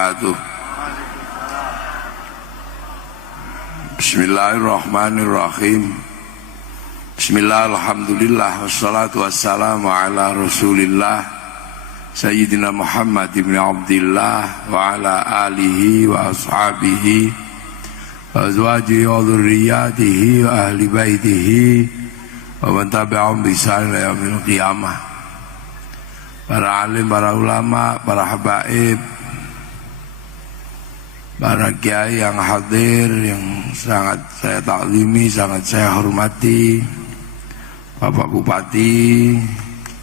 wabarakatuh. Bismillahirrahmanirrahim. Bismillah, alhamdulillah, wassalatu wassalamu ala rasulillah Sayyidina Muhammad ibn Abdillah wa ala alihi wa ashabihi wa azwajihi wa dhurriyyatihi wa ahli baitihi wa man tabi'ahum bi ihsan ila yaumil qiyamah. Para alim, para ulama, para habaib, para kiai yang hadir, yang sangat saya taklimi, sangat saya hormati, Bapak Bupati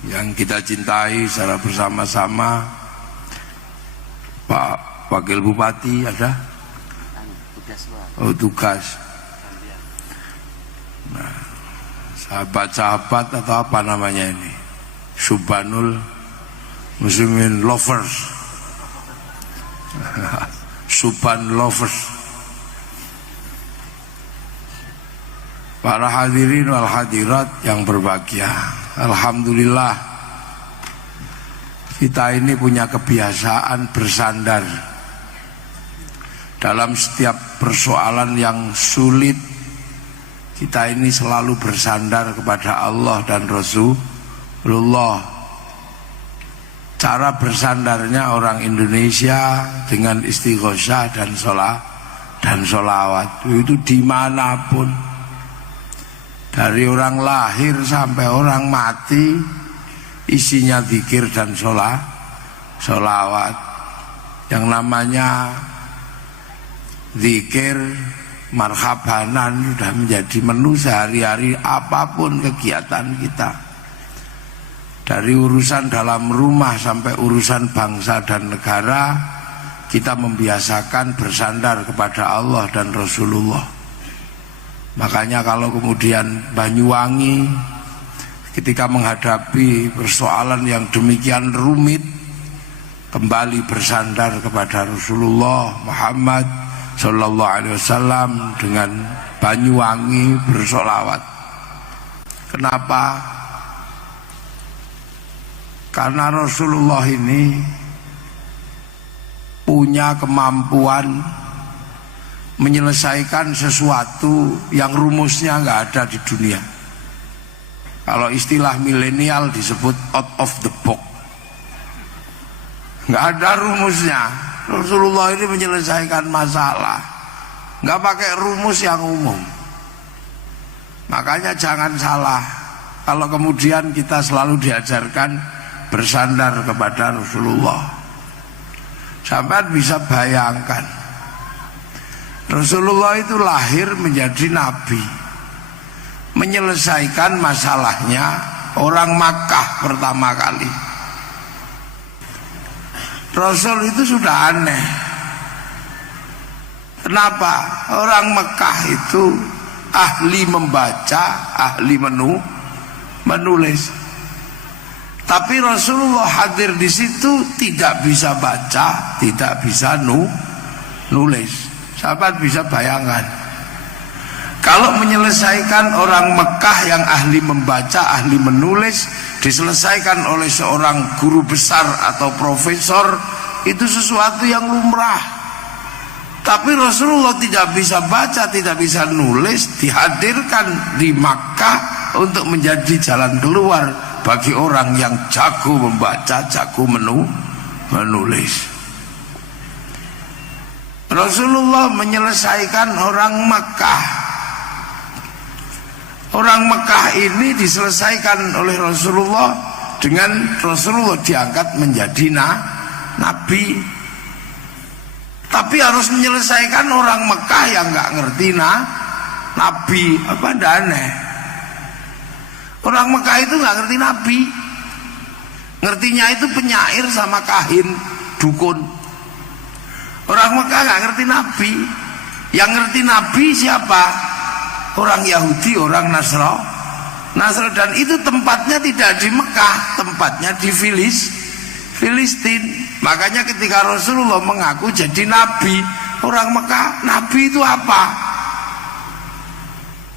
yang kita cintai secara bersama-sama, Pak Wakil Bupati ada? Oh, tugas. Nah, sahabat-sahabat atau apa namanya ini? Subhanul Muslimin Lovers. Subhan Lovers. Para hadirin wal hadirat yang berbahagia, alhamdulillah kita ini punya kebiasaan bersandar dalam setiap persoalan yang sulit. Kita ini selalu bersandar kepada Allah dan Rasulullah. Cara bersandarnya orang Indonesia dengan istighosah dan sholawat itu dimanapun, dari orang lahir sampai orang mati isinya zikir dan sholawat. Yang namanya zikir marhabanan sudah menjadi menu sehari-hari apapun kegiatan kita. Dari urusan dalam rumah sampai urusan bangsa dan negara, kita membiasakan bersandar kepada Allah dan Rasulullah. Makanya kalau kemudian Banyuwangi ketika menghadapi persoalan yang demikian rumit, kembali bersandar kepada Rasulullah Muhammad Sallallahu Alaihi Wasallam dengan Banyuwangi bersolawat. Kenapa? Karena Rasulullah ini punya kemampuan menyelesaikan sesuatu yang rumusnya nggak ada di dunia. Kalau istilah milenial disebut out of the box, nggak ada rumusnya. Rasulullah ini menyelesaikan masalah nggak pakai rumus yang umum. Makanya jangan salah kalau kemudian kita selalu diajarkan bersandar kepada Rasulullah. Sampai bisa bayangkan, Rasulullah itu lahir menjadi nabi, menyelesaikan masalahnya orang Makkah pertama kali. Rasul itu sudah aneh. Kenapa? Orang Mekah itu ahli membaca, ahli menulis. Tapi Rasulullah hadir di situ tidak bisa baca, tidak bisa nulis. Sahabat bisa bayangkan, kalau menyelesaikan orang Mekah yang ahli membaca, ahli menulis, diselesaikan oleh seorang guru besar atau profesor, itu sesuatu yang lumrah. Tapi Rasulullah tidak bisa baca, tidak bisa nulis, dihadirkan di Makkah untuk menjadi jalan keluar bagi orang yang jago membaca, jago menulis. Rasulullah menyelesaikan orang Makkah. Orang Mekah ini diselesaikan oleh Rasulullah dengan Rasulullah diangkat menjadi nabi. Tapi harus menyelesaikan orang Mekah yang nggak ngerti nabi. Apa aneh? Orang Mekah itu nggak ngerti nabi. Ngertinya itu penyair sama kahin, dukun. Orang Mekah nggak ngerti nabi. Yang ngerti nabi siapa? Orang Yahudi, orang Nasrani. Dan itu tempatnya tidak di Mekah, tempatnya di Filistin. Makanya ketika Rasulullah mengaku jadi nabi, orang Mekah, nabi itu apa?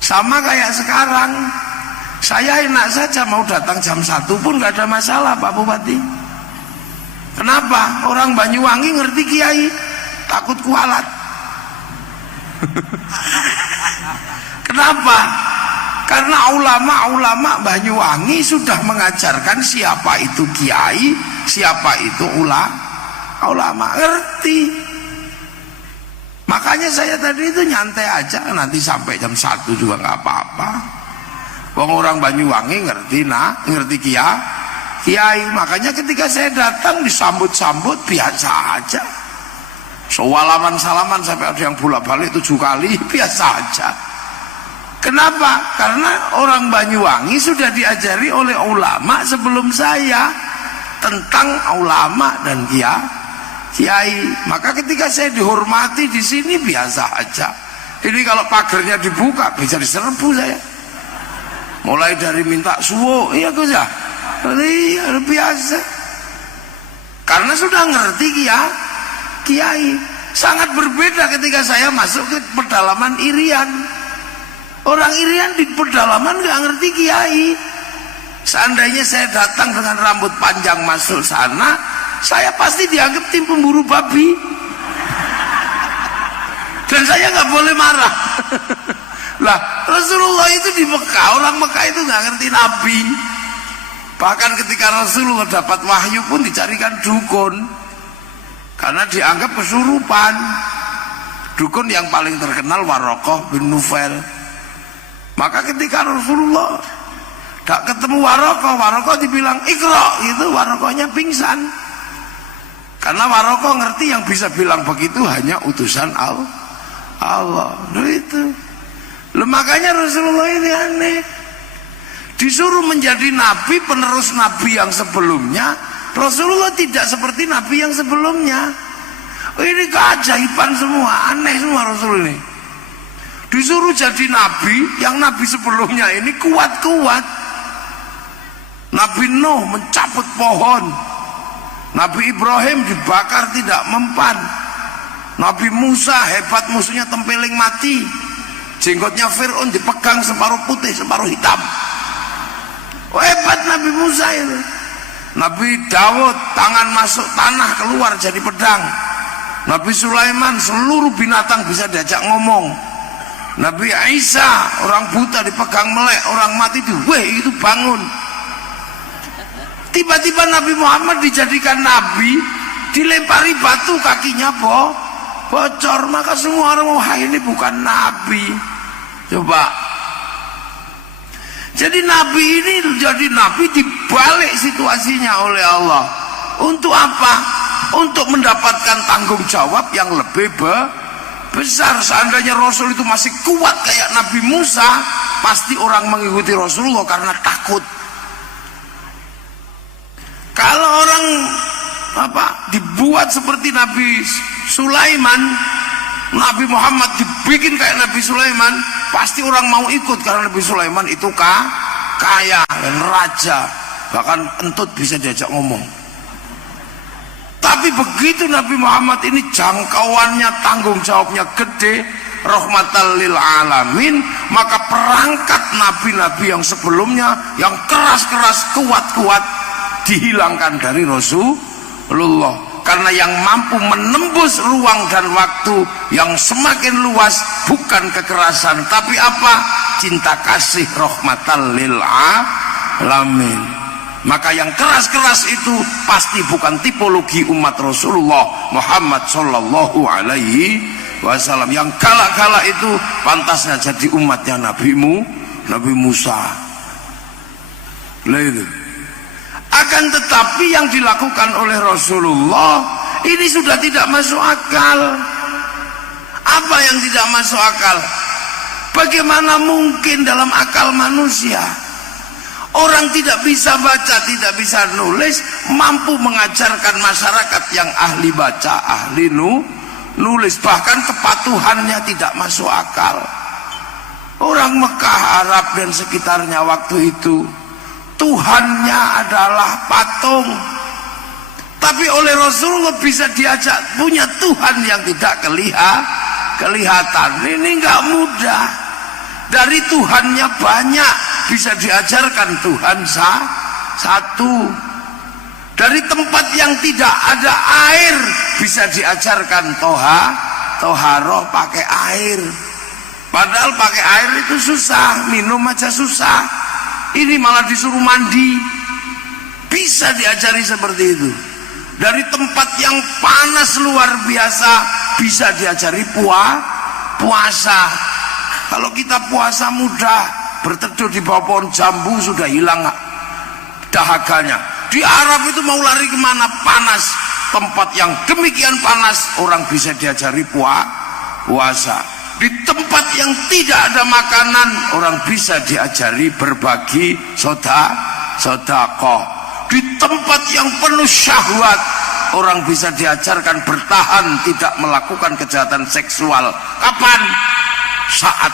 Sama kayak sekarang, saya enak saja mau datang jam 1 pun gak ada masalah Pak Bupati. Kenapa? Orang Banyuwangi ngerti kiai, takut kualat. Kenapa? Karena ulama-ulama Banyuwangi sudah mengajarkan siapa itu kiai, siapa itu ulama, ngerti. Makanya saya tadi itu nyantai aja, nanti sampai jam 1 juga nggak apa-apa. Wong orang Banyuwangi ngerti kiai. Makanya ketika saya datang disambut-sambut biasa aja. Salaman sampai ada yang bolak-balik 7 kali, biasa aja. Kenapa? Karena orang Banyuwangi sudah diajari oleh ulama sebelum saya tentang ulama dan kiai. Maka ketika saya dihormati di sini biasa aja. Ini kalau pagernya dibuka bisa diserbu saya. Mulai dari minta suwo, iya Gus ya. Iya, biasa. Karena sudah ngerti kiai. Sangat berbeda ketika saya masuk ke pedalaman Irian. Orang Irian di pedalaman nggak ngerti kiai. Seandainya saya datang dengan rambut panjang masuk sana, saya pasti dianggap tim pemburu babi. Dan saya nggak boleh marah. Lah, Rasulullah itu di Mekah, orang Mekah itu nggak ngerti Nabi. Bahkan ketika Rasulullah dapat wahyu pun dicarikan dukun, karena dianggap kesurupan. Dukun yang paling terkenal Waraqah bin Nufail. Maka ketika Rasulullah gak ketemu Waraqah dibilang Iqra, itu Waraqahnya pingsan. Karena Waraqah ngerti yang bisa bilang begitu hanya utusan Allah. Itu. Makanya Rasulullah ini aneh. Disuruh menjadi nabi, penerus nabi yang sebelumnya. Rasulullah tidak seperti nabi yang sebelumnya. Ini keajaiban semua, aneh semua Rasul ini. Disuruh jadi nabi, yang nabi sebelumnya ini kuat-kuat. Nabi Nuh mencabut pohon, Nabi Ibrahim dibakar tidak mempan, Nabi Musa hebat, musuhnya tempeling mati, jenggotnya Fir'aun dipegang separuh putih separuh hitam. Hebat Nabi Musa itu. Nabi Daud tangan masuk tanah keluar jadi pedang. Nabi Sulaiman seluruh binatang bisa diajak ngomong. Nabi Isa orang buta dipegang melek, orang mati itu bangun. Tiba-tiba Nabi Muhammad dijadikan nabi, dilempari batu kakinya bocor. Maka semua orang wah ini bukan nabi. Coba. Jadi nabi ini jadi nabi dibalik situasinya oleh Allah. Untuk apa? Untuk mendapatkan tanggung jawab yang lebih besar. Seandainya Rasul itu masih kuat kayak Nabi Musa, pasti orang mengikuti Rasulullah karena takut. Kalau orang dibuat seperti Nabi Sulaiman, Nabi Muhammad dibikin kayak Nabi Sulaiman, pasti orang mau ikut karena Nabi Sulaiman itu kaya dan raja, bahkan entut bisa diajak ngomong. Tapi begitu Nabi Muhammad ini jangkauannya, tanggung jawabnya gede, rahmatan lil alamin, maka perangkat nabi-nabi yang sebelumnya yang keras-keras, kuat-kuat dihilangkan dari Rasulullah. Karena yang mampu menembus ruang dan waktu yang semakin luas bukan kekerasan, tapi apa? Cinta kasih, rahmatan lil alamin. Maka yang keras-keras itu pasti bukan tipologi umat Rasulullah Muhammad sallallahu alaihi wasallam. Yang galak-galak itu pantasnya jadi umatnya Nabi Musa. Itu. Akan tetapi yang dilakukan oleh Rasulullah ini sudah tidak masuk akal. Apa yang tidak masuk akal? Bagaimana mungkin dalam akal manusia orang tidak bisa baca, tidak bisa nulis, mampu mengajarkan masyarakat yang ahli baca, ahli nulis, bahkan kepatuhannya tidak masuk akal. Orang Mekah, Arab dan sekitarnya waktu itu Tuhannya adalah patung. Tapi oleh Rasulullah bisa diajak punya Tuhan yang tidak kelihatan. Ini nggak mudah. Dari Tuhannya banyak bisa diajarkan Tuhan satu. Dari tempat yang tidak ada air bisa diajarkan toharoh pakai air. Padahal pakai air itu susah, minum aja susah. Ini malah disuruh mandi. Bisa diajari seperti itu. Dari tempat yang panas luar biasa bisa diajari puasa. Kalau kita puasa mudah, berteduh di bawah pohon jambu sudah hilang dahaganya. Di Arab itu mau lari kemana? Panas. Tempat yang demikian panas orang bisa diajari puasa. Di tempat yang tidak ada makanan orang bisa diajari berbagi sedekah. Di tempat yang penuh syahwat orang bisa diajarkan bertahan tidak melakukan kejahatan seksual. Kapan? Saat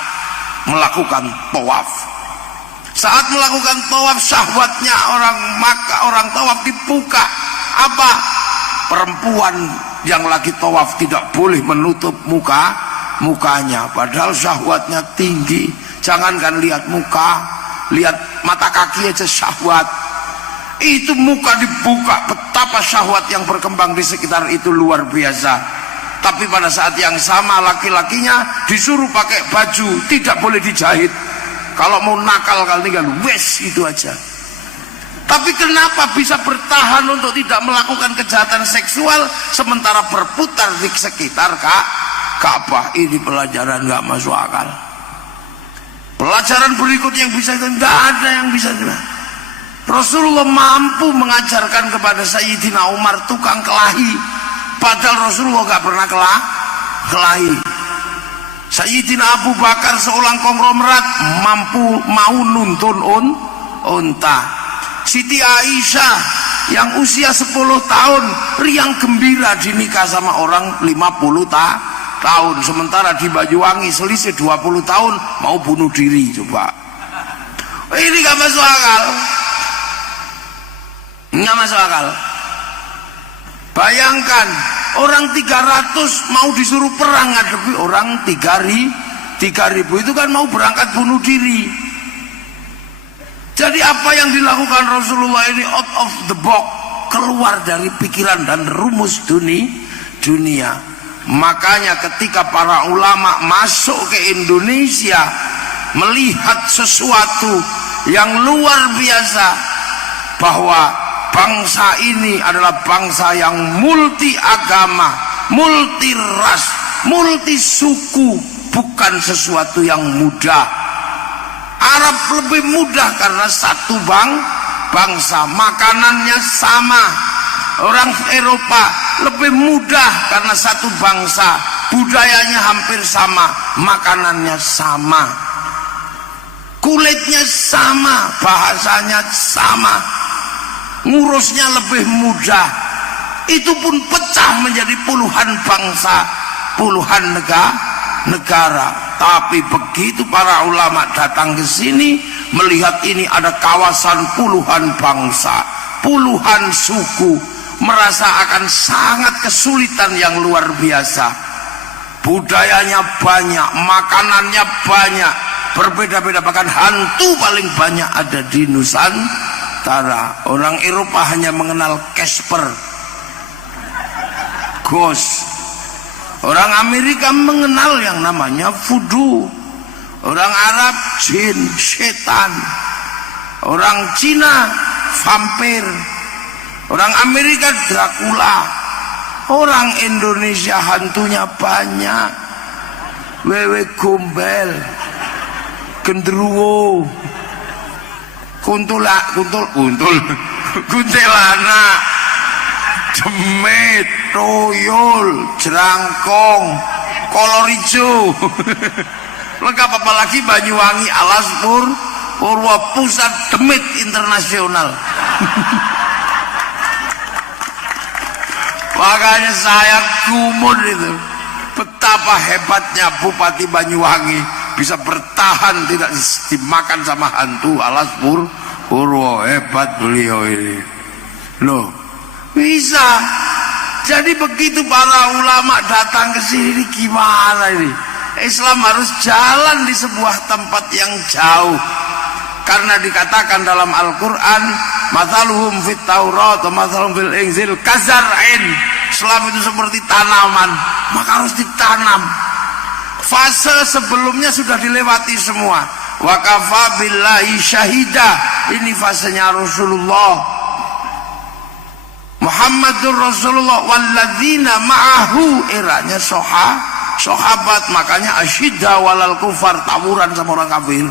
melakukan tawaf. Saat melakukan tawaf syahwatnya orang tawaf dibuka. Apa? Perempuan yang lagi tawaf tidak boleh menutup mukanya, padahal syahwatnya tinggi. Jangankan lihat muka, lihat mata kaki aja syahwat. Itu muka dibuka, betapa syahwat yang berkembang di sekitar itu luar biasa. Tapi pada saat yang sama laki-lakinya disuruh pakai baju, tidak boleh dijahit. Kalau mau nakal kali tinggal wes itu aja. Tapi kenapa bisa bertahan untuk tidak melakukan kejahatan seksual sementara berputar di sekitar Ka'bah? Ini pelajaran nggak masuk akal. Pelajaran berikut yang bisa, nggak ada yang bisa. Rasulullah mampu mengajarkan kepada Sayyidina Umar tukang kelahi, padahal Rasulullah nggak pernah kelahi. Sayyidina Abu Bakar seorang konglomerat mau nuntun unta. Siti Aisyah yang usia 10 tahun riang gembira dinikah sama orang 50 tahun, sementara di Banyuwangi selisih 20 tahun mau bunuh diri. Coba, ini gak masuk akal. Nggak masuk akal. Bayangkan orang 300 mau disuruh perang ngadepi orang 3.000 itu kan mau berangkat bunuh diri. Jadi apa yang dilakukan Rasulullah ini out of the box, keluar dari pikiran dan rumus dunia. Makanya ketika para ulama masuk ke Indonesia melihat sesuatu yang luar biasa, bahwa bangsa ini adalah bangsa yang multi agama, multi ras, multi suku, bukan sesuatu yang mudah. Arab lebih mudah karena satu bangsa, makanannya sama. Orang Eropa lebih mudah karena satu bangsa, budayanya hampir sama, makanannya sama, kulitnya sama, bahasanya sama, ngurusnya lebih mudah. Itu pun pecah menjadi puluhan bangsa, puluhan negara. Tapi begitu para ulama datang ke sini melihat ini ada kawasan puluhan bangsa, puluhan suku, merasa akan sangat kesulitan yang luar biasa. Budayanya banyak, makanannya banyak, berbeda-beda, bahkan hantu paling banyak ada di Nusantara. Orang Eropa hanya mengenal Casper, ghost. Orang Amerika mengenal yang namanya voodoo. Orang Arab jin, setan. Orang Cina vampir. Orang Amerika Dracula. Orang Indonesia hantunya banyak. Wewe gombel, gendruwo, kuntilana, demit, toyol, jerangkong, kolor hijau. Lengkap, apalagi Banyuwangi, Alas Purwo, pusat demit internasional. Makanya saya gumun itu, betapa hebatnya Bupati Banyuwangi bisa bertahan tidak dimakan sama hantu Alas Purwo. Hebat beliau ini loh, bisa. Jadi begitu para ulama datang ke sini, gimana ini? Islam harus jalan di sebuah tempat yang jauh, karena dikatakan dalam Al-Quran, mathaluhum fit Taurat wa mathaluhum fil Injil kazar'in. Islam itu seperti tanaman, maka harus ditanam. Fase sebelumnya sudah dilewati semua. Wa kafa billahi syahida. Ini fasenya Rasulullah Muhammadur Rasulullah walladzina ma'ahu, eranya sahabat, makanya asyidda walal kufar, tawuran sama orang kafir.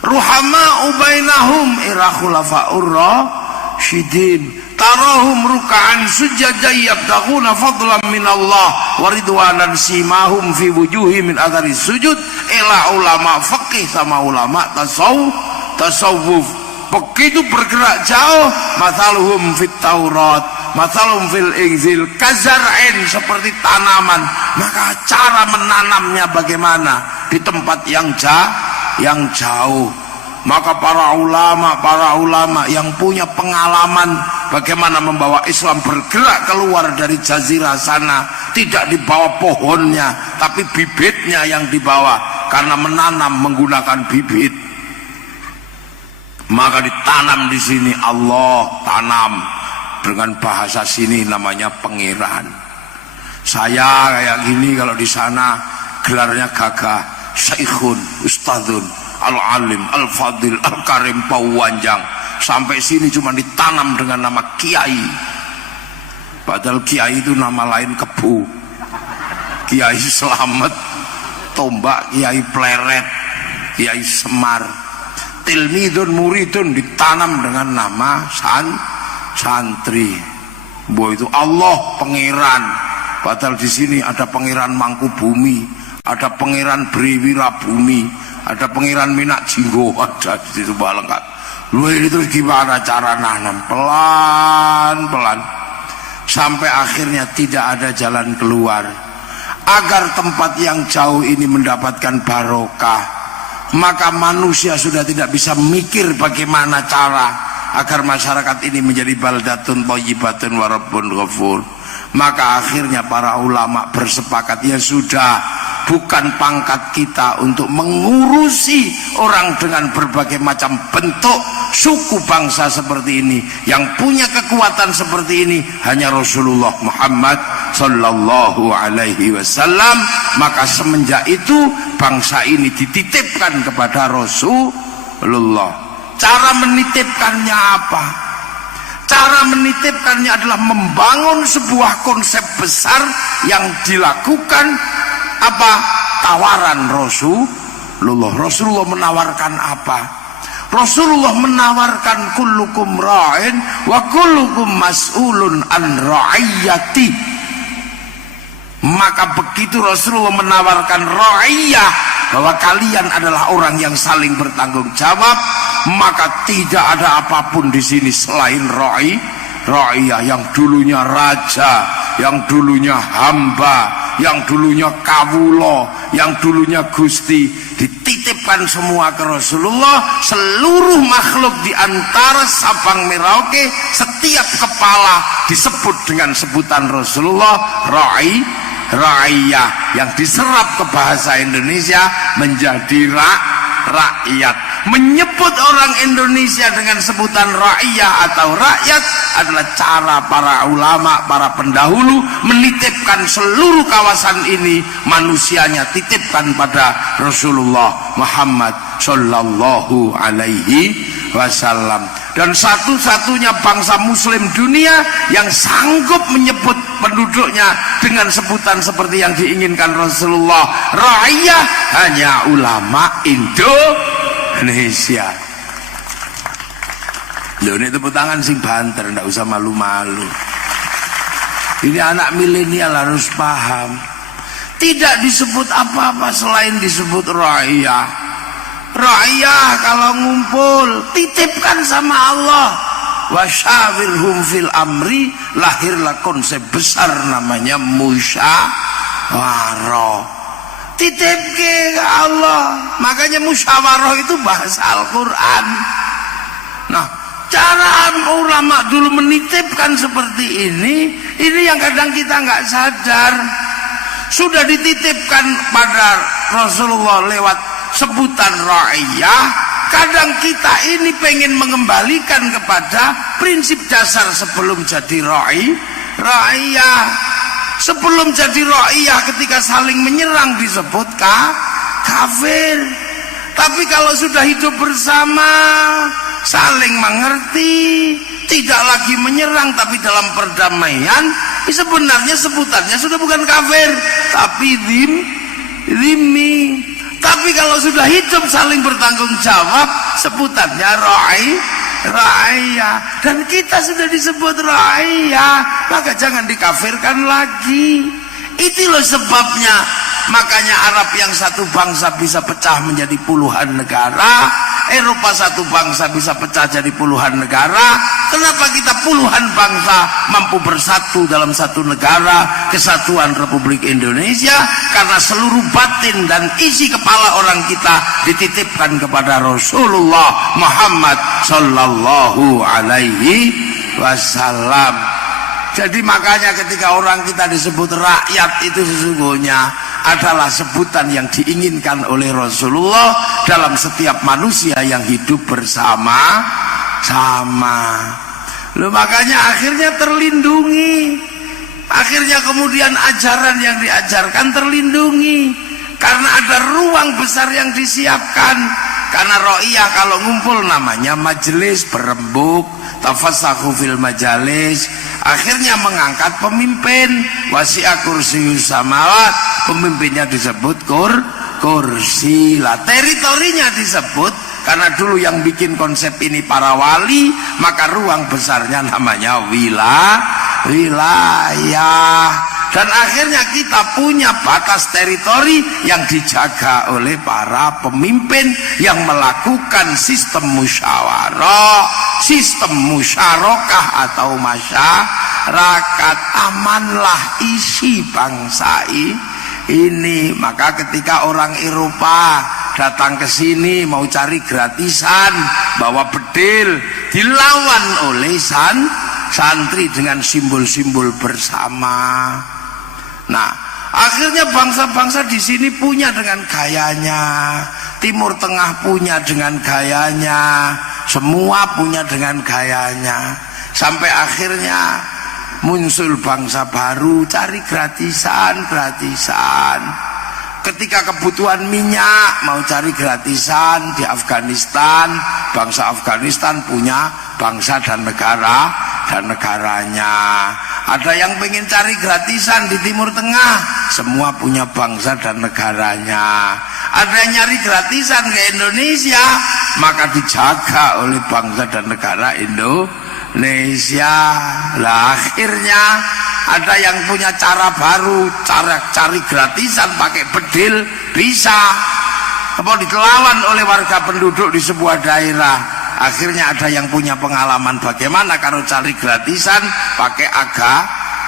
Ruhama ubainahum, era khulafaur rasyidin, tarahum ruk'an sujada yabtaghuna fadlan minallah wa ridwanan simahum fi wujuhi min athari sujud. Ila ulama fikih sama ulama tasawuf begitu bergerak jauh. Mathaluhum fit Taurat mathaluhum fil Injil kazar'in, seperti tanaman. Maka cara menanamnya bagaimana? Di tempat yang jauh. Maka para ulama yang punya pengalaman bagaimana membawa Islam bergerak keluar dari jazirah sana, tidak dibawa pohonnya tapi bibitnya yang dibawa, karena menanam menggunakan bibit. Maka ditanam di sini, Allah tanam dengan bahasa sini namanya pangeran. Saya kayak gini, kalau di sana gelarnya gagah, Syekhun, Ustadzun, Al-Alim, Al-Fadil, Al-Karim, Pauwanjang. Sampai sini cuma ditanam dengan nama Kiai. Padahal Kiai itu nama lain kebu. Kiai Selamet, Tombak, Kiai Pleret, Kiai Semar. Tilmidun muridun ditanam dengan nama santri. Bahwa itu Allah pangeran. Padahal di sini ada pangeran Mangkubumi, ada pangeran Briwira Bumi, ada pangeran Minak Jinggo, ada di situ lengkap. Lu ini terus gimana cara nanam? Pelan-pelan sampai akhirnya tidak ada jalan keluar. Agar tempat yang jauh ini mendapatkan barokah, maka manusia sudah tidak bisa mikir bagaimana cara agar masyarakat ini menjadi baldatun thayyibatun wa rabbun ghafur. Maka akhirnya para ulama bersepakat, ya sudah, bukan pangkat kita untuk mengurusi orang dengan berbagai macam bentuk suku bangsa seperti ini. Yang punya kekuatan seperti ini hanya Rasulullah Muhammad sallallahu alaihi wasallam. Maka semenjak itu bangsa ini dititipkan kepada Rasulullah. Cara menitipkannya apa? Cara menitipkannya adalah membangun sebuah konsep besar yang dilakukan apa? Tawaran Rasulullah. Rasulullah menawarkan apa? Rasulullah menawarkan kullukum ra'in wa kullukum mas'ulun an ra'iyati. Maka begitu Rasulullah menawarkan ra'iyah, bahwa kalian adalah orang yang saling bertanggung jawab, maka tidak ada apapun di sini selain ra'iyah, yang dulunya raja, yang dulunya hamba, yang dulunya kawulo, yang dulunya gusti, dititipkan semua ke Rasulullah. Seluruh makhluk di antara Sabang Merauke, setiap kepala disebut dengan sebutan Rasulullah, ra'iyah, yang diserap ke bahasa Indonesia menjadi rakyat. Menyebut orang Indonesia dengan sebutan ra'iyah atau rakyat adalah cara para ulama, para pendahulu menitipkan seluruh kawasan ini, manusianya titipkan pada Rasulullah Muhammad sallallahu alaihi wasallam. Dan satu-satunya bangsa muslim dunia yang sanggup menyebut penduduknya dengan sebutan seperti yang diinginkan Rasulullah, ra'iyah, hanya ulama Indonesia. Loh, ini tepuk tangan sing banter, ndak usah malu-malu. Ini anak milenial harus paham. Tidak disebut apa-apa selain disebut ra'iyah. Ra'iyah kalau ngumpul titipkan sama Allah. Wasyawirhum fil amri, lahirlah konsep besar namanya musyawarah. Titip ke Allah. Makanya musyawarah itu bahasa Al-Quran. Nah, cara ulama dulu menitipkan seperti ini yang kadang kita nggak sadar. Sudah dititipkan pada Rasulullah lewat sebutan ra'iyah, kadang kita ini pengen mengembalikan kepada prinsip dasar sebelum jadi ra'iyah. Sebelum jadi ra'iyah ketika saling menyerang disebut kafir. Tapi kalau sudah hidup bersama, saling mengerti, tidak lagi menyerang tapi dalam perdamaian, sebenarnya sebutannya sudah bukan kafir tapi zimmi. Tapi kalau sudah hidup saling bertanggung jawab, sebutannya ra'iyah. Dan kita sudah disebut ra'iyah, maka jangan dikafirkan lagi. Itu loh sebabnya, makanya Arab yang satu bangsa bisa pecah menjadi puluhan negara, Eropa satu bangsa bisa pecah jadi puluhan negara. Kenapa kita puluhan bangsa mampu bersatu dalam satu negara, Kesatuan Republik Indonesia? Karena seluruh batin dan isi kepala orang kita dititipkan kepada Rasulullah Muhammad Sallallahu Alaihi Wasallam. Jadi makanya ketika orang kita disebut rakyat, itu sesungguhnya adalah sebutan yang diinginkan oleh Rasulullah dalam setiap manusia yang hidup bersama-sama. Loh, makanya akhirnya terlindungi. Akhirnya kemudian ajaran yang diajarkan terlindungi karena ada ruang besar yang disiapkan. Karena ro'iyah kalau ngumpul namanya majelis berembuk, tafassahu fil majalis. Akhirnya mengangkat pemimpin, wasi'a kursiyus samawat, pemimpinnya disebut kursi lah. Teritorinya disebut karena dulu yang bikin konsep ini para wali, maka ruang besarnya namanya wilayah. Dan akhirnya kita punya batas teritori yang dijaga oleh para pemimpin yang melakukan sistem musyawarah, sistem musyarakah atau masyarakat. Amanlah isi bangsa ini. Maka ketika orang Eropa datang ke sini mau cari gratisan, bawa bedil, dilawan oleh santri dengan simbol-simbol bersama. Nah, akhirnya bangsa-bangsa di sini punya dengan gayanya, Timur Tengah punya dengan gayanya, semua punya dengan gayanya, sampai akhirnya muncul bangsa baru cari gratisan. Ketika kebutuhan minyak mau cari gratisan di Afghanistan, bangsa Afghanistan punya bangsa dan negaranya. Ada yang pengen cari gratisan di Timur Tengah, semua punya bangsa dan negaranya. Ada yang nyari gratisan ke Indonesia, maka dijaga oleh bangsa dan negara Indonesia. Lah akhirnya ada yang punya cara baru, cara cari gratisan pakai bedil bisa. Apa ditelawan oleh warga penduduk di sebuah daerah. Akhirnya ada yang punya pengalaman bagaimana kalau cari gratisan pakai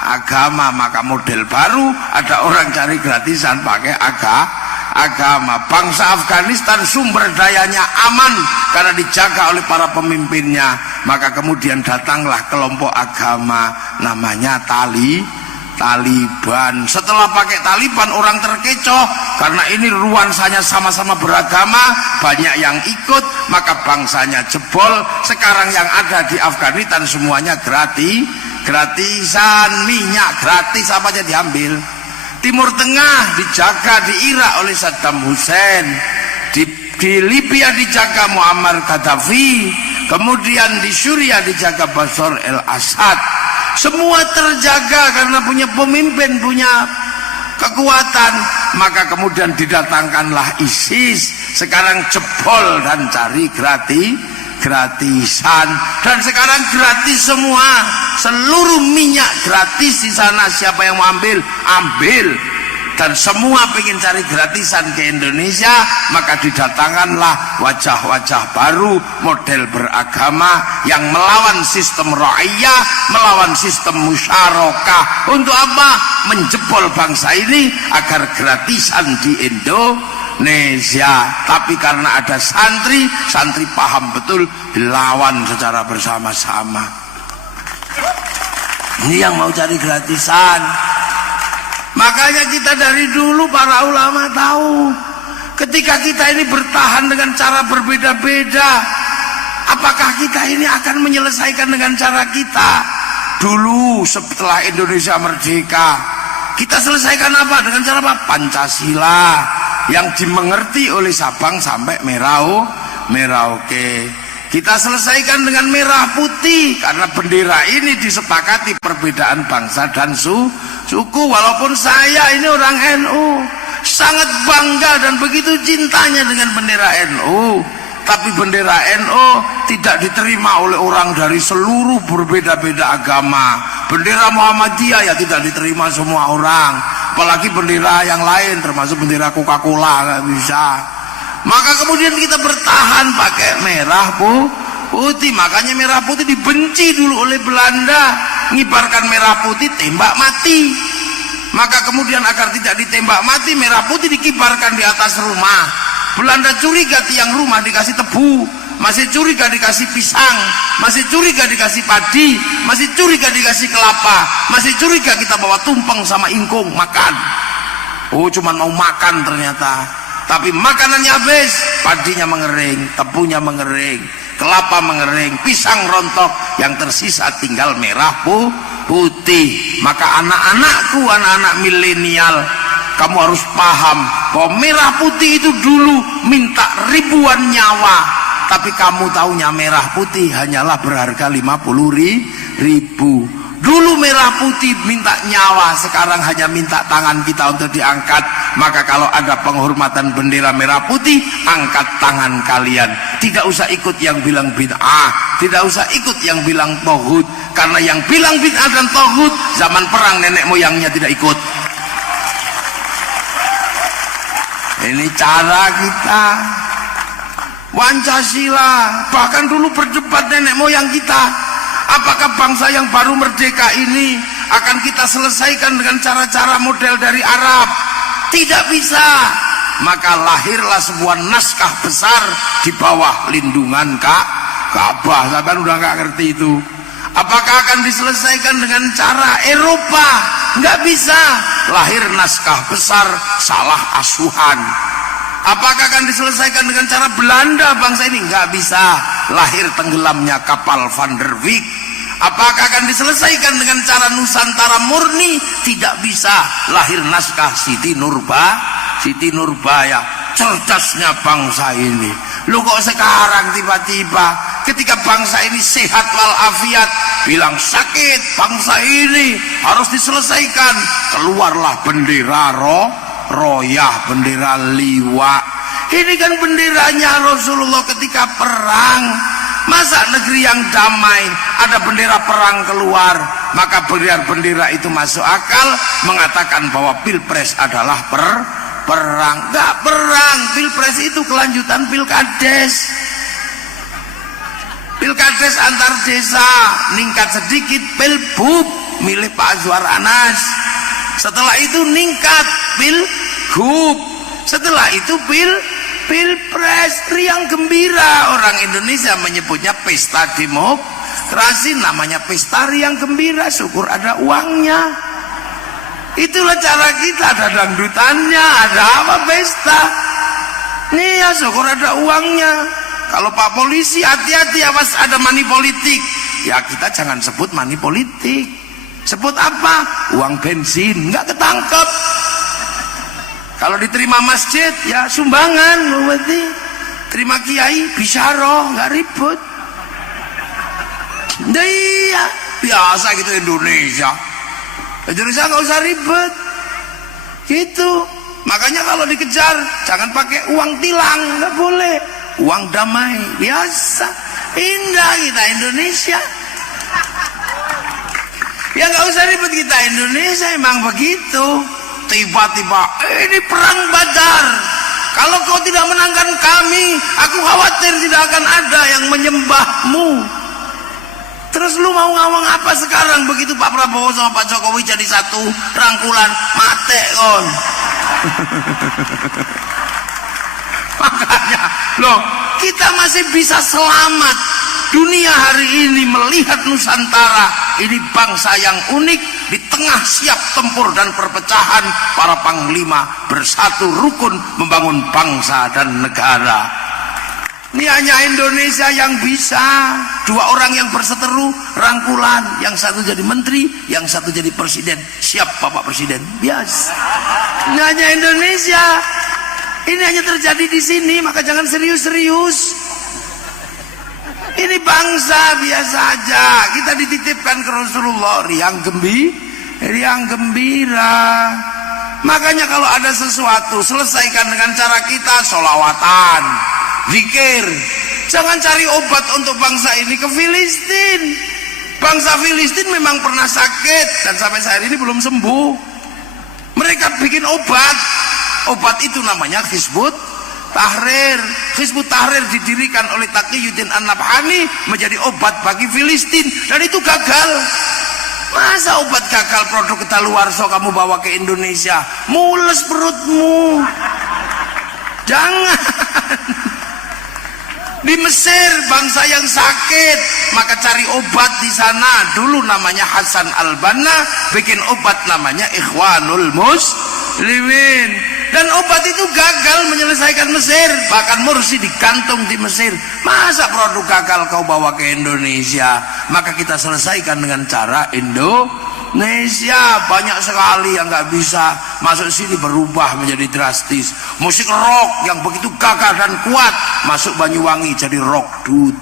agama, maka model baru ada orang cari gratisan pakai agama. Bangsa Afghanistan sumber dayanya aman karena dijaga oleh para pemimpinnya, maka kemudian datanglah kelompok agama namanya Taliban. Setelah pakai Taliban orang terkecoh karena ini nuansanya sama-sama beragama, banyak yang ikut, maka bangsanya jebol. Sekarang yang ada di Afghanistan semuanya gratisan, minyak gratis apa aja diambil. Timur Tengah dijaga di Irak oleh Saddam Hussein, di Libya dijaga Muammar Gaddafi, kemudian di Suriah dijaga Bashar al-Assad. Semua terjaga karena punya pemimpin, punya kekuatan. Maka kemudian didatangkanlah ISIS, sekarang jebol dan cari gratisan. Dan sekarang gratis semua, seluruh minyak gratis di sana. Siapa yang mau ambil? Dan semua pengen cari gratisan ke Indonesia, maka didatangkanlah wajah-wajah baru, model beragama yang melawan sistem ra'iyah, melawan sistem musyarakah. Untuk apa? Menjebol bangsa ini agar gratisan di Indonesia. Tapi karena ada santri paham betul, dilawan secara bersama-sama. Ini yang mau cari gratisan. Makanya kita dari dulu para ulama tahu Ketika kita ini bertahan dengan cara berbeda-beda, apakah kita ini akan menyelesaikan dengan cara kita? Dulu setelah Indonesia merdeka, kita selesaikan apa? Dengan cara apa? Pancasila yang dimengerti oleh Sabang sampai Merauke. Kita selesaikan dengan merah putih karena bendera ini disepakati perbedaan bangsa dan suku. Walaupun saya ini orang NU, sangat bangga dan begitu cintanya dengan bendera NU, tapi bendera NU tidak diterima oleh orang dari seluruh berbeda-beda agama. Bendera Muhammadiyah ya tidak diterima semua orang, apalagi bendera yang lain termasuk bendera Coca-Cola nggak bisa. Maka kemudian kita bertahan pakai merah putih. Makanya merah putih dibenci dulu oleh Belanda, ngibarkan merah putih tembak mati. Maka kemudian agar tidak ditembak mati, merah putih dikibarkan di atas rumah. Belanda curiga tiang rumah dikasih tebu, masih curiga dikasih pisang, masih curiga dikasih padi, masih curiga dikasih kelapa, masih curiga kita bawa tumpeng sama ingkung makan. Oh, cuman mau makan ternyata. Tapi makanannya habis, padinya mengering, tebunya mengering, kelapa mengering, pisang rontok, yang tersisa tinggal merah putih. Maka anak-anakku, anak-anak milenial, kamu harus paham bahwa merah putih itu dulu minta ribuan nyawa, tapi kamu tahunya merah putih hanyalah berharga 50.000. Dulu merah putih minta nyawa, sekarang hanya minta tangan kita untuk diangkat. Maka kalau ada penghormatan bendera merah putih, angkat tangan kalian. Tidak usah ikut yang bilang bid'ah, tidak usah ikut yang bilang tauhid, karena yang bilang bid'ah dan tauhid zaman perang nenek moyangnya tidak ikut. Ini cara kita. Pancasila, bahkan dulu berdebat nenek moyang kita, apakah bangsa yang baru merdeka ini akan kita selesaikan dengan cara-cara model dari Arab? Tidak bisa. Maka lahirlah sebuah naskah besar di bawah lindungan Ka'bah. Saya kan udah nggak ngerti itu. Apakah akan diselesaikan dengan cara Eropa? Nggak bisa. Lahir naskah besar salah asuhan. Apakah akan diselesaikan dengan cara Belanda bangsa ini? Nggak bisa. Lahir tenggelamnya kapal Van der Wijk. Apakah akan diselesaikan dengan cara Nusantara murni? Tidak bisa. Lahir naskah Siti Nurbaya. Cerdasnya bangsa ini. Lu kok sekarang tiba-tiba ketika bangsa ini sehat walafiat bilang sakit bangsa ini harus diselesaikan, keluarlah bendera royah, bendera liwa. Ini kan benderanya Rasulullah ketika perang. Masa negeri yang damai ada bendera perang keluar? Maka bendera itu masuk akal mengatakan bahwa pilpres adalah perang. Gak perang, pilpres itu kelanjutan pilkades. Pilkades antar desa ningkat sedikit, pilbub milih Pak Azwar Anas. Setelah itu ningkat pilgub, setelah itu pilpres. Riang gembira, orang Indonesia menyebutnya pesta demokrasi, namanya pesta riang gembira, syukur ada uangnya. Itulah cara kita, ada dangdutannya, ada apa pesta nih ya, syukur ada uangnya. Kalau Pak Polisi hati-hati, awas ada money politik, ya kita jangan sebut money politik. Sebut apa? Uang bensin, nggak ketangkep. Kalau diterima masjid ya sumbangan, berarti terima kiai bisyaro, nggak ribut. Iya biasa gitu Indonesia nggak usah ribet gitu. Makanya kalau dikejar jangan pakai uang tilang, nggak boleh. Uang damai biasa, indah kita Indonesia. Ya nggak usah ribet kita Indonesia, emang begitu. Tiba-tiba ini perang Badar, kalau kau tidak menangkan kami, aku khawatir tidak akan ada yang menyembahmu. Terus lu mau ngomong apa sekarang begitu Pak Prabowo sama Pak Jokowi jadi satu rangkulan, mate kon. Makanya loh, kita masih bisa selamat. Dunia hari ini melihat Nusantara ini bangsa yang unik, di tengah siap tempur dan perpecahan, para panglima bersatu rukun membangun bangsa dan negara. Ini hanya Indonesia yang bisa. Dua orang yang berseteru, rangkulan, yang satu jadi menteri, yang satu jadi presiden. Siap Bapak Presiden, biasa. Ini hanya Indonesia. Ini hanya terjadi di sini, maka jangan serius-serius. Ini bangsa biasa aja. Kita dititipkan ke Rasulullah riang gembira. Makanya kalau ada sesuatu, selesaikan dengan cara kita sholawatan, zikir. Jangan cari obat untuk bangsa ini ke Filistin. Bangsa Filistin memang pernah sakit dan sampai saat ini belum sembuh. Mereka bikin obat. Obat itu namanya Hizbut Tahrir. Hizbut Tahrir didirikan oleh Taqiyuddin An-Nabhani menjadi obat bagi Filistin, dan itu gagal. Masa obat gagal, produk kadaluarsa kamu bawa ke Indonesia, mules perutmu. Jangan. Di Mesir bangsa yang sakit, maka cari obat di sana. Dulu namanya Hasan Al-Banna, bikin obat namanya Ikhwanul Muslimin. Dan obat itu gagal menyelesaikan Mesir. Bahkan Mursi digantung di Mesir. Masa produk gagal kau bawa ke Indonesia? Maka kita selesaikan dengan cara Indonesia. Banyak sekali yang nggak bisa masuk sini, berubah menjadi drastis. Musik rock yang begitu gagah dan kuat masuk Banyuwangi jadi rock dude.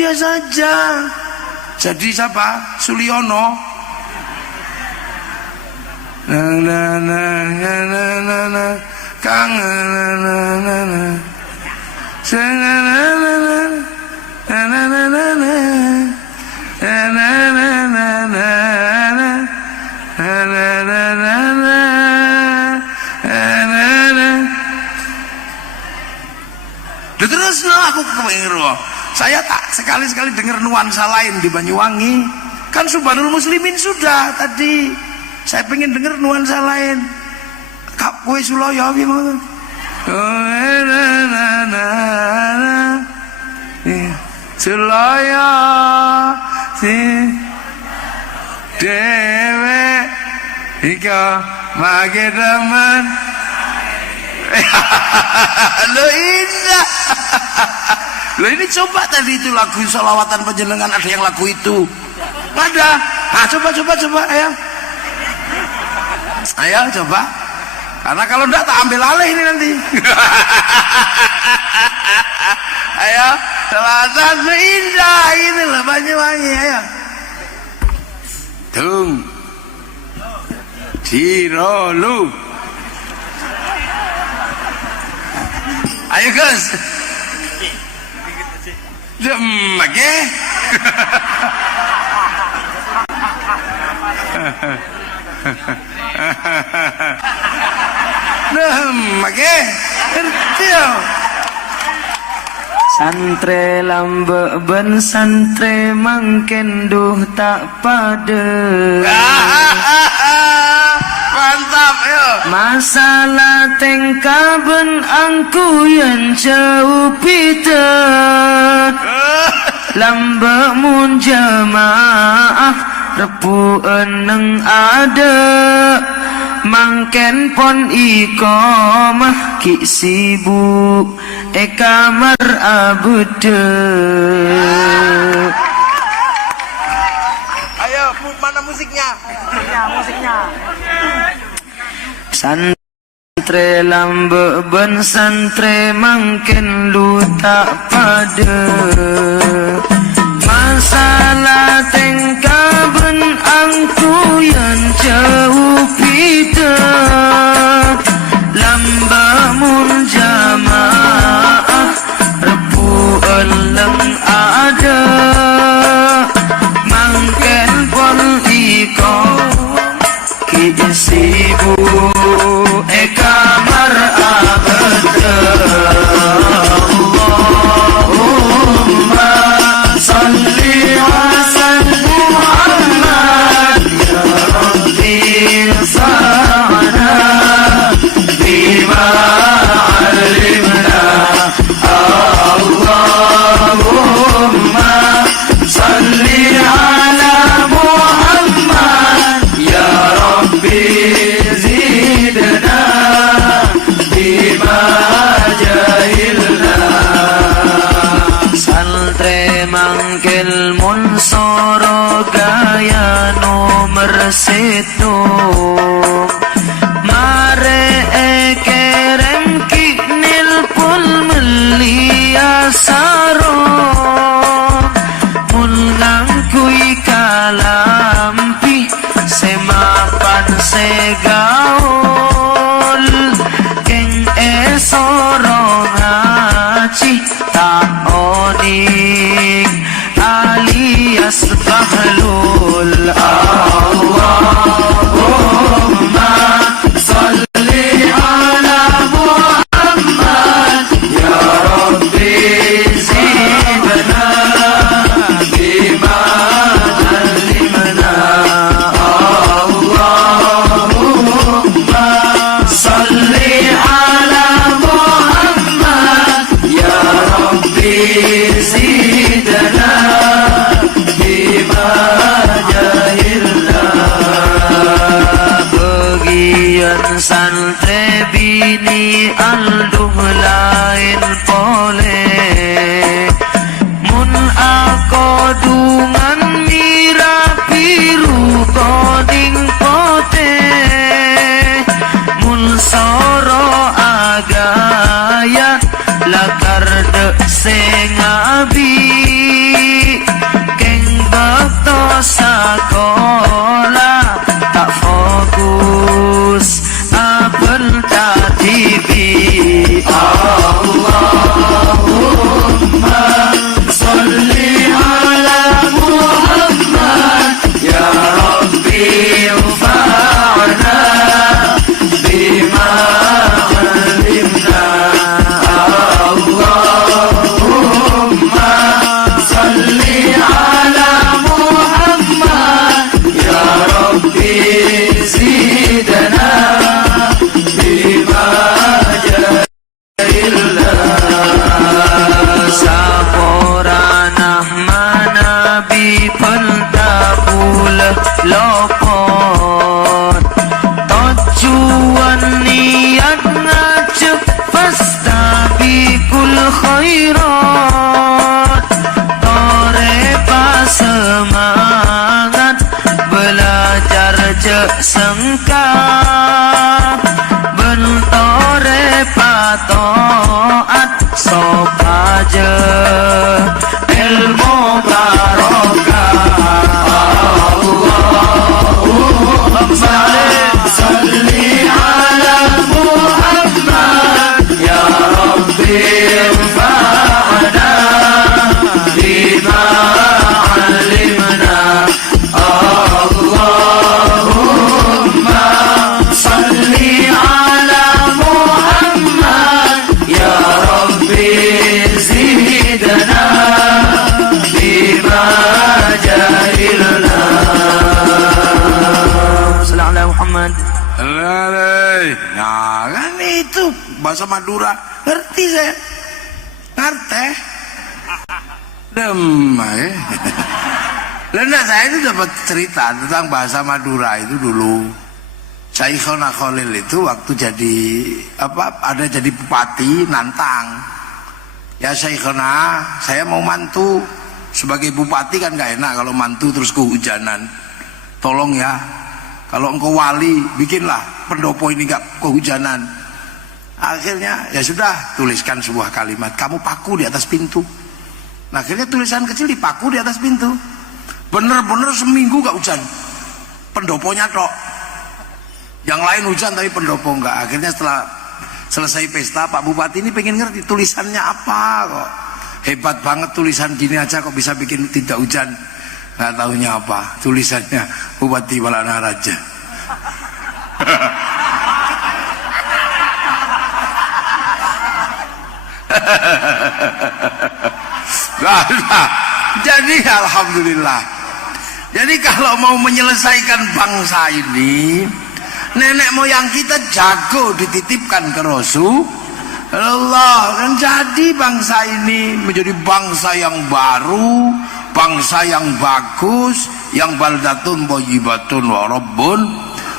Dia saja. Jadi siapa? Suliono. Terus aku kepengen, saya tak sekali-sekali dengar nuansa lain di Banyuwangi. Kan Subhanul Muslimin sudah tadi. Saya pengen dengar nuansa lain. Kak kowe Suloyo piye ngono? Suloyo si dewe ika mage teman. Lo indah. Lo ini coba tadi itu lagu sholawatan penjenengan, ada yang lagu itu. Ada. Nah, coba ayo. Ayo coba. Karena kalau enggak tak ambil alih ini nanti. Ayo, selatan indah ini loh Banyuwangi, ayo. Tung. Cirolu. Ayo Gus. Oke. Oke. Santre lambe ben santre mangken duh tak pada. Mantap yo. Masalah tengkaben angku yang jauh pita. Lambe mun jamaah repu eneng ada. Mangken pon iqamah ki sibuk kamar abude. Ayo, mana musiknya? Musiknya. Santre lambe ben santre mangken lu tak pada. Masalah tengkaben angku yang jauh pita. Lambamun jamaah repu eleng ada. Mangken pon iko ki sibuk kamar abada. Allahumma salli ala mangkil munsoro gaya nomor setu mare kerem kinil pul melia saro mul ngangkui kalampi semapan segaul keng esorong haji taoning alias bahlul Allahumma salli ala Muhammad ya Rabbi zidna bima alimna Allahumma salli ala Muhammad ya Rabbi zidna bima jahilna bagian santri bini alduh lain pole mun akodungan mira biru koning pote mun soro agaya lakar dek sengabi keng bakto sakola tak fokus apel tatibi Allahumma salli ala Muhammad ya Rabbi ufa'na bima alimna Allahumma salli ala Muhammad ya Rabbi zidna bima jahilna saporanah manabi pentabul lopot tujuan niat ngajak fastabikul khairat tore pas semangat belajar cek sengkap bentore patoat sok aja ilmu barokah Allahumma salli ala Muhammad ya Rabbi fa'na bima alimna Allahumma salli ala Muhammad ya Rabbi zidna bima jahilna sallallahu ala Muhammad. Nah kan itu bahasa Madura ngerti saya ngerti demai Lena saya itu dapat cerita tentang bahasa Madura itu dulu. Syekhona Khalil itu waktu jadi ada jadi bupati nantang. Ya Syekhona, saya mau mantu sebagai bupati kan gak enak kalau mantu terus kehujanan. Tolong ya, kalau engkau wali bikinlah pendopo ini gak kehujanan. Akhirnya ya sudah tuliskan sebuah kalimat, kamu paku di atas pintu. Nah, akhirnya tulisan kecil dipaku di atas pintu. Bener-bener seminggu gak hujan, pendoponya tok. Yang lain hujan tapi pendopo enggak. Akhirnya setelah selesai pesta, Pak Bupati ini pengen ngerti tulisannya apa kok. Hebat banget tulisan gini aja kok bisa bikin tidak hujan. Nggak tahunya apa, tulisannya Bupati Balana Raja. Jadi alhamdulillah. Jadi kalau mau menyelesaikan bangsa ini, nenek moyang kita jago dititipkan ke Rasulullah, dan jadi bangsa ini menjadi bangsa yang baru, bangsa yang bagus, yang baldatun thayyibatun wa rabbun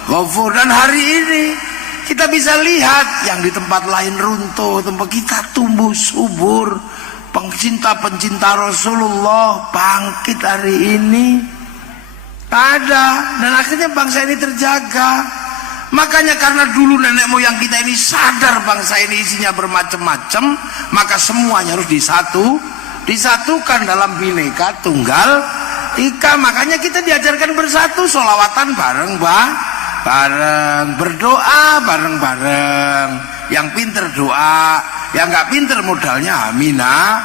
ghafur. Dan hari ini kita bisa lihat yang di tempat lain runtuh, tempat kita tumbuh subur, pencinta-pencinta Rasulullah bangkit hari ini? Ada. Dan akhirnya bangsa ini terjaga. Makanya karena dulu nenek moyang kita ini sadar bangsa ini isinya bermacam-macam, maka semuanya harus disatukan dalam Bhinneka Tunggal Ika. Makanya kita diajarkan bersatu, sholawatan bareng berdoa bareng-bareng. Yang pinter doa, yang nggak pinter modalnya amina,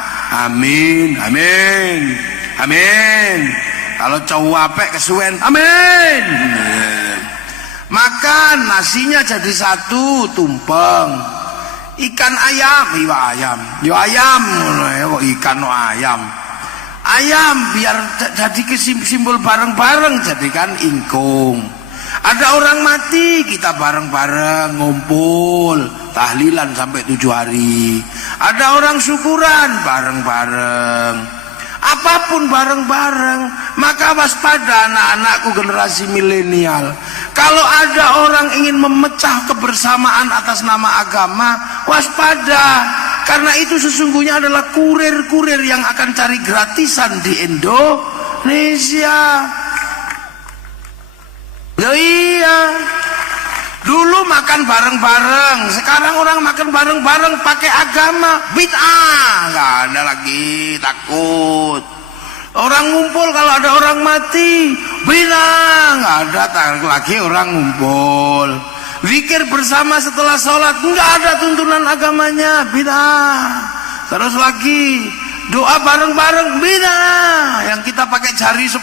amin, amin, amin. Kalau cowok apek kesuwen, amin. Makan nasinya jadi satu, tumpeng. Ikan ayam, iwa ayam, yo ayam, ikan no ayam. Ayam biar jadi simbol bareng-bareng, jadikan ingkung. Ada orang mati, kita bareng-bareng ngumpul tahlilan sampai 7 hari. Ada orang syukuran bareng-bareng. Apapun bareng-bareng. Maka waspada anak-anakku generasi milenial. Kalau ada orang ingin memecah kebersamaan atas nama agama, waspada. Karena itu sesungguhnya adalah kurir-kurir yang akan cari gratisan di Indonesia. Ya iya, dulu makan bareng-bareng, sekarang orang makan bareng-bareng pakai agama, bid'ah, nggak ada lagi, takut. Orang ngumpul kalau ada orang mati, bid'ah, nggak ada lagi orang ngumpul. Zikir bersama setelah sholat, nggak ada tuntunan agamanya, bid'ah. Terus lagi doa bareng-bareng, beda. Yang kita pakai jari 10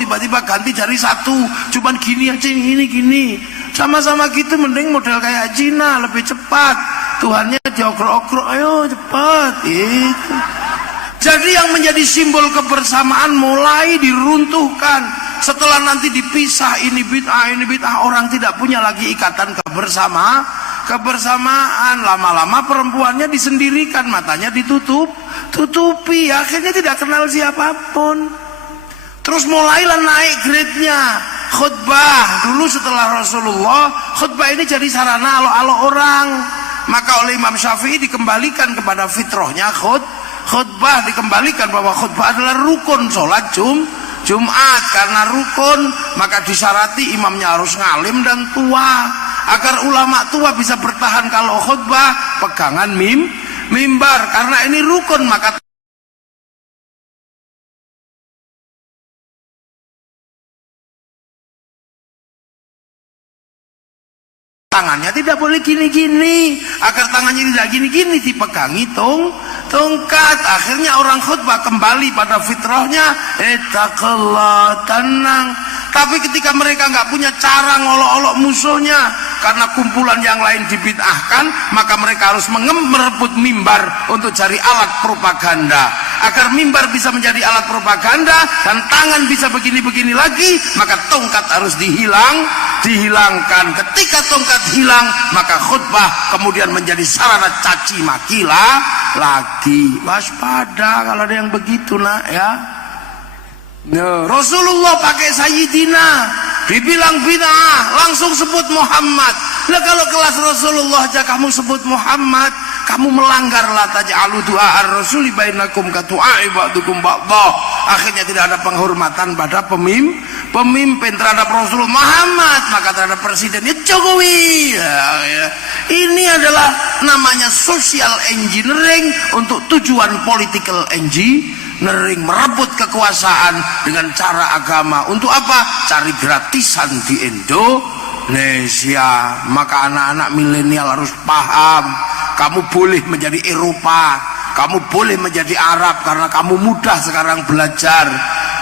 tiba-tiba ganti jari 1, cuman gini aja, gini sama-sama gitu. Mending model kayak Cina, lebih cepat, Tuhannya diokrok-okrok, ayo cepat gitu. Jadi yang menjadi simbol kebersamaan mulai diruntuhkan. Setelah nanti dipisah, ini bid'ah, orang tidak punya lagi ikatan kebersamaan. Lama-lama perempuannya disendirikan, matanya tutupi, akhirnya tidak kenal siapapun. Terus mulailah naik grade-nya khutbah. Dulu setelah Rasulullah, khutbah ini jadi sarana alo-alo orang. Maka oleh Imam Syafi'i dikembalikan kepada fitrahnya khutbah, dikembalikan bahwa khutbah adalah rukun sholat Jumat. Karena rukun, maka disyarati imamnya harus ngalim dan tua. Agar ulama tua bisa bertahan kalau khutbah, pegangan mimbar. Karena ini rukun, maka tangannya tidak boleh gini-gini. Agar tangannya tidak gini-gini, dipegangi tongkat. Akhirnya orang khutbah kembali pada fitrahnya, ittaqallah, tenang. Tapi ketika mereka nggak punya cara ngolok-olok musuhnya, karena kumpulan yang lain dibid'ahkan, maka mereka harus merebut mimbar untuk cari alat propaganda. Agar mimbar bisa menjadi alat propaganda dan tangan bisa begini-begini lagi, maka tongkat harus dihilangkan. Ketika tongkat hilang, maka khutbah kemudian menjadi sarana caci maki lagi. Waspada kalau ada yang begitu, nak ya. Rasulullah pakai Sayyidina, dibilang bid'ah, langsung sebut Muhammad. Lah kalau kelas Rasulullah aja kamu sebut Muhammad, kamu melanggar. La taj'alu du'a ar-rasuli bainakum ka du'a'i ba'dukum ba'dha. Akhirnya tidak ada penghormatan pada pemimpin terhadap Rasul Muhammad, maka terhadap presidennya Jokowi. Ini adalah namanya social engineering untuk tujuan political engineering, merebut kekuasaan dengan cara agama. Untuk apa? Cari gratisan di Indonesia. Maka anak-anak milenial harus paham, kamu boleh menjadi Eropa, kamu boleh menjadi Arab, karena kamu mudah sekarang belajar.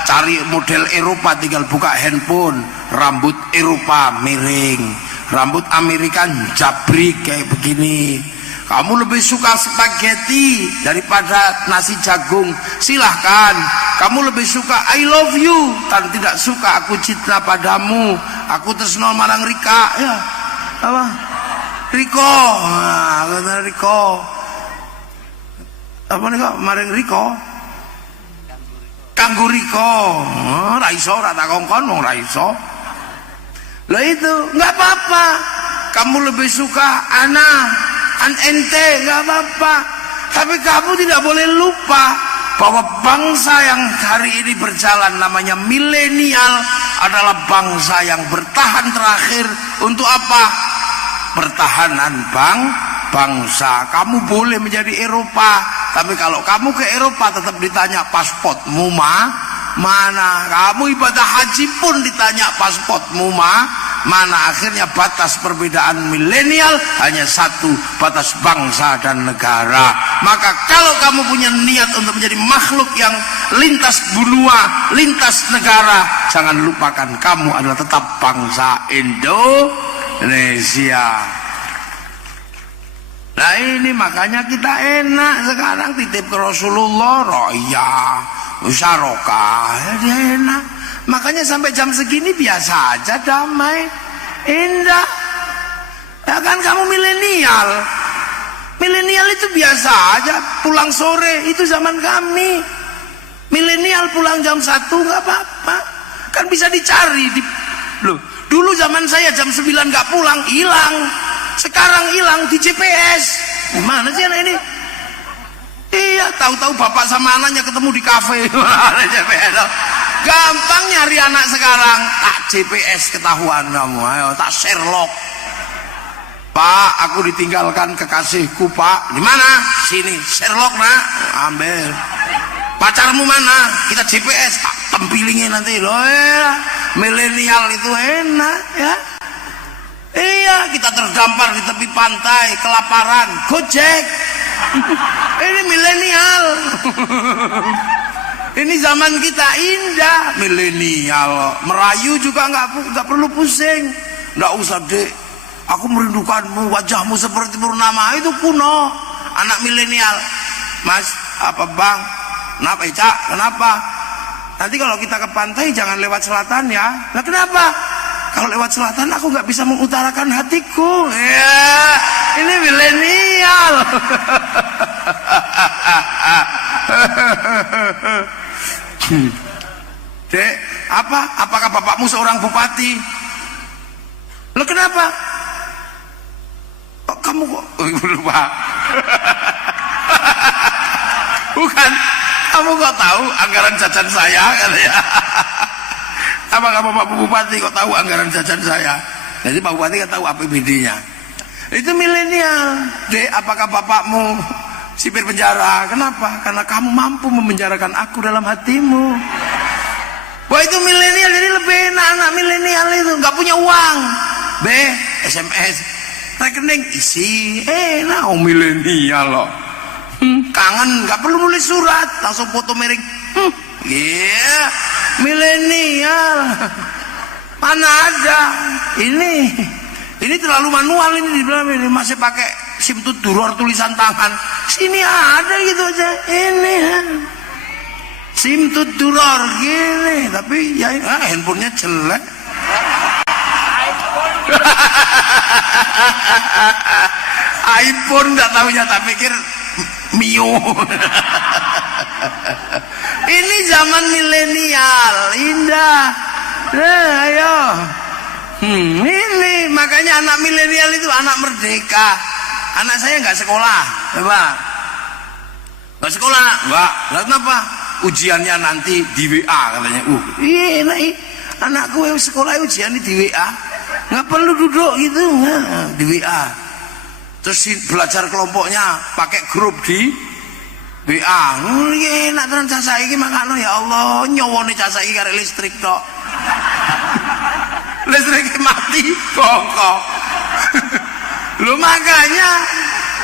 Cari model Eropa, tinggal buka handphone, rambut Eropa miring, rambut Amerika jabrik kayak begini. Kamu lebih suka spaghetti daripada nasi jagung, silahkan. Kamu lebih suka I love you dan tidak suka aku cinta padamu, aku tresno marang Rika, ya apa Riko, Riko apa nih kok marang Riko, kanggo Riko, raiso rata kongkon wong raiso. Lah itu nggak apa-apa. Kamu lebih suka Ana, ente, nggak apa-apa. Tapi kamu tidak boleh lupa bahwa bangsa yang hari ini berjalan namanya milenial adalah bangsa yang bertahan terakhir untuk apa? Pertahanan bangsa. Kamu boleh menjadi Eropa, tapi kalau kamu ke Eropa tetap ditanya pasportmu mana. Kamu ibadah haji pun ditanya pasportmu mana. Akhirnya batas perbedaan milenial hanya satu, batas bangsa dan negara. Maka kalau kamu punya niat untuk menjadi makhluk yang lintas benua, lintas negara, jangan lupakan kamu adalah tetap bangsa Indonesia. Nah ini makanya kita enak sekarang titip ke Rasulullah, roya, musyarakah, ya enak. Makanya sampai jam segini biasa aja, damai, indah. Ya kan kamu milenial. Milenial itu biasa aja, pulang sore itu zaman kami. Milenial pulang jam 1 nggak apa-apa, kan bisa dicari. Loh, dulu zaman saya jam 9 nggak pulang, hilang. Sekarang hilang di GPS. Gimana sih anak ini? Iya, tahu-tahu bapak sama anaknya ketemu di kafe. GPS. Gampang nyari anak sekarang. Tak GPS ketahuan kamu. Ayo, tak Sherlock. Pak, aku ditinggalkan kekasihku, Pak. Di mana? Sini. Sherlock, nak. Ambil. Pacarmu mana? Kita GPS. Tak tempilingin nanti. Loh, ya. Milenial itu enak, ya. Iya, kita terdampar di tepi pantai, kelaparan, Gojek. Ini milenial. Ini zaman kita indah, milenial. Merayu juga nggak perlu pusing. Nggak usah, Dek. Aku merindukanmu, wajahmu seperti purnama. Itu kuno, anak milenial. Mas, apa bang? Kenapa, Cak? Kenapa? Nanti kalau kita ke pantai jangan lewat selatan ya. Nah kenapa? Kalau lewat selatan aku nggak bisa mengutarakan hatiku. Ya, ini milenial. Dek, apakah bapakmu seorang bupati? Lo kenapa? Oh, kamu kok lupa? Bukan, kamu kok tahu anggaran jajan saya katanya. Apakah Bapak Bupati kok tahu anggaran jajan saya? Jadi Pak Bupati kan tahu APBD-nya. Itu milenial. Dek, apakah bapakmu sipir penjara? Kenapa? Karena kamu mampu memenjarakan aku dalam hatimu. Wah, itu milenial. Jadi lebih enak anak milenial itu. Nggak punya uang. SMS, rekening isi. Enak, milenial loh. Kangen, nggak perlu nulis surat, langsung foto miring. Iya, milenial. Mana ada? Ini terlalu manual ini dibilang ini masih pakai sim tuduror tulisan tangan. Sini ada gitu aja. Ini sim tuduror gini, tapi ya handphonenya jelek. iPhone nggak tahunya, tak pikir Mio. Ini zaman milenial, indah. Nah, ayo. Ini makanya anak milenial itu anak merdeka. Anak saya nggak sekolah, coba. Nggak sekolah, nggak. Lalu kenapa? Ujiannya nanti di WA katanya. Iya, anakku yang sekolah ujiannya di WA. Nggak perlu duduk gitu, di WA. Terus belajar kelompoknya pakai grup di WA. Enak tenan cah saiki makano ya Allah, nyowone cah saiki karek listrik tok. Listrik mati kongkong. Lu makanya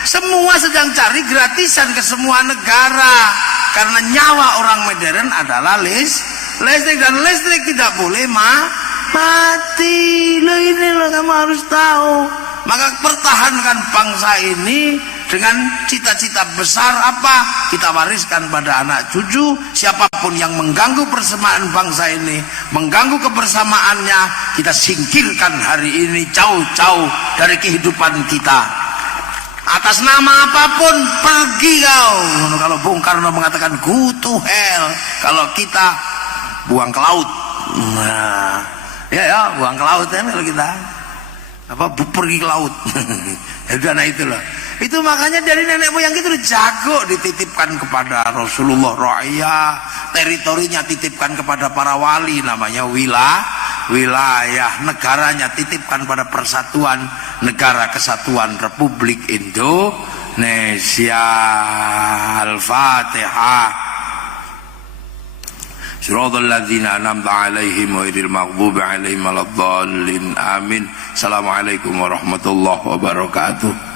semua sedang cari gratisan ke semua negara karena nyawa orang modern adalah listrik, dan listrik tidak boleh mati. Lo ini lo kamu harus tahu. Maka pertahankan bangsa ini dengan cita-cita besar apa? Kita wariskan pada anak cucu. Siapapun yang mengganggu persamaan bangsa ini, mengganggu kebersamaannya, kita singkirkan hari ini jauh-jauh dari kehidupan kita. Atas nama apapun pergi kau. Kalau Bung Karno mengatakan go to hell, kalau kita buang ke laut. Nah, ya buang ke laut ya kalau kita. Pergi ke laut. Udah, nah itulah. Itu makanya dari nenek moyang itu jago, dititipkan kepada Rasulullah ra'iyah, teritorinya titipkan kepada para wali, namanya wilayah, negaranya titipkan pada Persatuan Negara Kesatuan Republik Indonesia. Al-Fatihah. Siratal ladzina an'amta 'alaihim ghairil maghdubi 'alaihim waladdallin. Amin. Assalamualaikum warahmatullahi wabarakatuh.